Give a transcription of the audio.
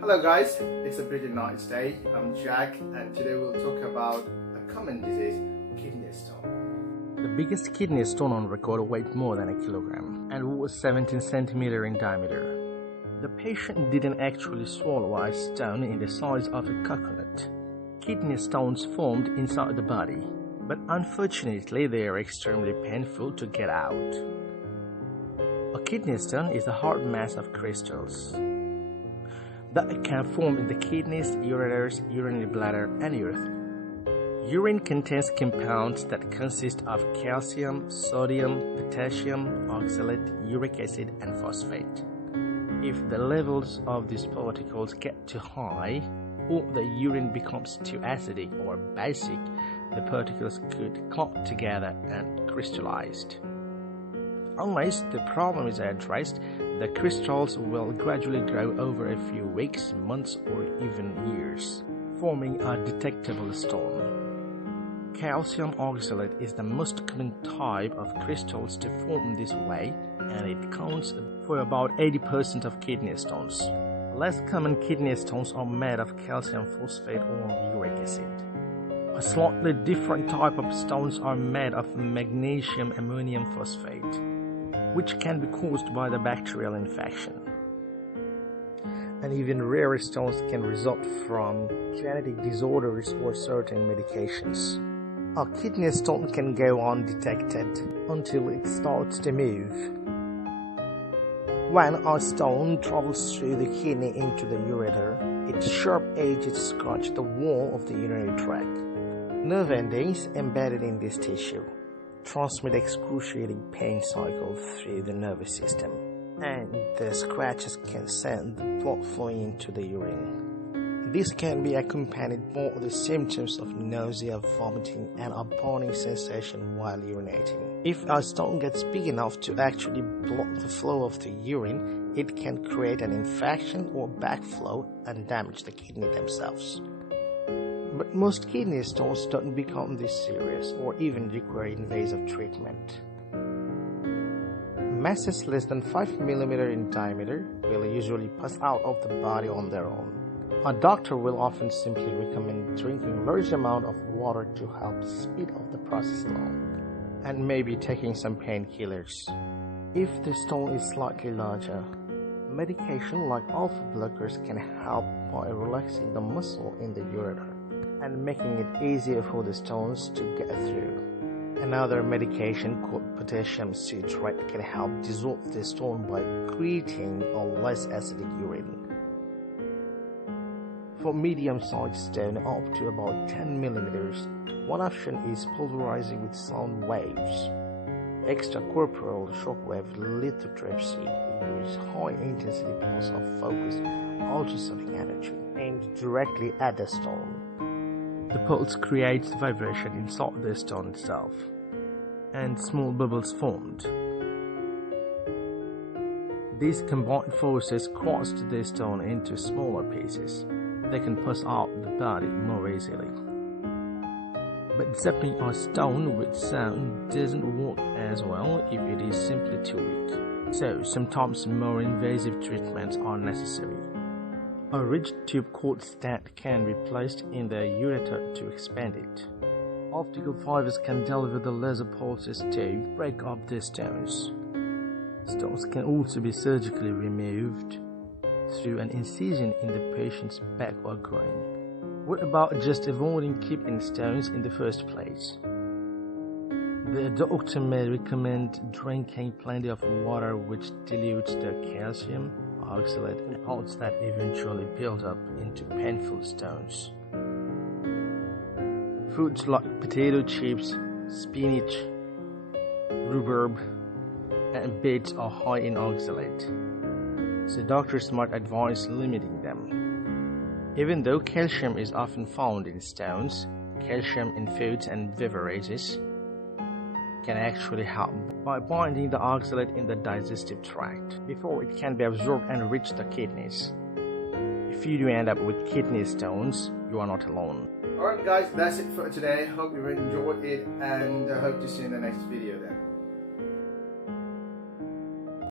Hello guys, it's a pretty nice day. I'm Jack and today we'll talk about a common disease, kidney stone. The biggest kidney stone on record weighed more than a kilogram and was 17 centimeters in diameter. The patient didn't actually swallow a stone in the size of a coconut. Kidney stones formed inside the body, but unfortunately they are extremely painful to get out. A kidney stone is a hard mass of crystals that can form in the kidneys, ureters, urinary bladder, and urethra. Urine contains compounds that consist of calcium, sodium, potassium, oxalate, uric acid, and phosphate. If the levels of these particles get too high, or the urine becomes too acidic or basic, the particles could clump together and crystallized. Unless the problem is addressed, the crystals will gradually grow over a few weeks, months, or even years, forming a detectable stone. Calcium oxalate is the most common type of crystals to form this way, and it counts for about 80% of kidney stones. Less common kidney stones are made of calcium phosphate or uric acid. A slightly different type of stones are made of magnesium ammonium phosphate, which can be caused by the bacterial infection. And even rarer stones can result from genetic disorders or certain medications. A kidney stone can go undetected until it starts to move. When a stone travels through the kidney into the ureter, its sharp edges scratch the wall of the urinary tract. Nerve endings embedded in this tissue transmit excruciating pain cycles through the nervous system, and the scratches can send the blood flowing into the urine. This can be accompanied by the symptoms of nausea, vomiting, and a burning sensation while urinating. If a stone gets big enough to actually block the flow of the urine, it can create an infection or backflow and damage the kidney themselves. But most kidney stones don't become this serious or even require invasive treatment. Masses less than 5 mm in diameter will usually pass out of the body on their own. A doctor will often simply recommend drinking a large amount of water to help speed up the process along, and maybe taking some painkillers. If the stone is slightly larger, medication like alpha blockers can help by relaxing the muscle in the ureter and making it easier for the stones to get through. Another medication called potassium citrate can help dissolve the stone by creating a less acidic urine. For medium-sized stone up to about 10 mm, one option is pulverizing with sound waves. Extracorporeal shockwave lithotripsy use high-intensity pulse of focused ultrasonic energy aimed directly at the stone. The pulse creates vibration inside the stone itself, and small bubbles formed. These combined forces crushed the stone into smaller pieces. They can pass out the body more easily. But zapping a stone with sound doesn't work as well if it is simply too weak. So sometimes more invasive treatments are necessary. A rigid tube called stent can be placed in the ureter to expand it. Optical fibers can deliver the laser pulses to break up the stones. Stones can also be surgically removed through an incision in the patient's back or groin. What about just avoiding keeping stones in the first place? The doctor may recommend drinking plenty of water, which dilutes the calcium oxalate and parts that eventually build up into painful stones. Foods like potato chips, spinach, rhubarb, and beets are high in oxalate, so doctors might advise limiting them. Even though calcium is often found in stones, calcium in foods and beverages can actually help by binding the oxalate in the digestive tract before it can be absorbed and reach the kidneys. If you do end up with kidney stones, you are not alone. Alright guys, that's it for today. Hope you enjoyed it and I hope to see you in the next video.